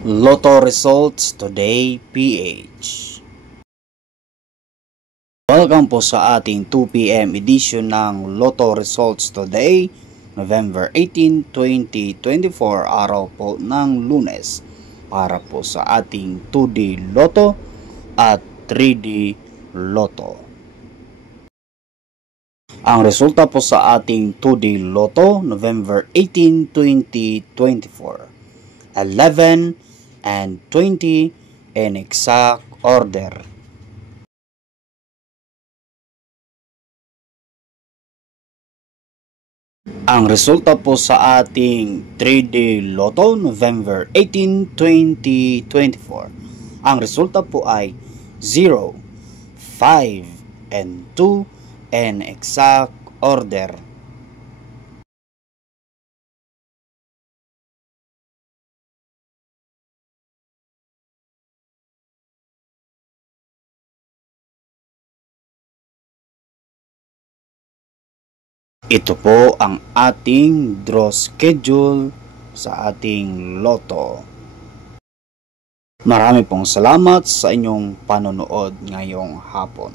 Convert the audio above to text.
Lotto Results Today PH. Welcome po sa ating 2 PM edition ng Lotto Results Today, November 18, 2024, araw po ng Lunes, para po sa ating 2D Lotto at 3D Lotto. Ang resulta po sa ating 2D Lotto, November 18, 2024. 11 and 20 in exact order. Ang resulta po sa ating 3D Lotto, November 18, 2024. Ang resulta po ay 0, 5, and 2 in exact order. Ito po ang ating draw schedule sa ating Lotto. Marami pong salamat sa inyong panonood ngayong hapon.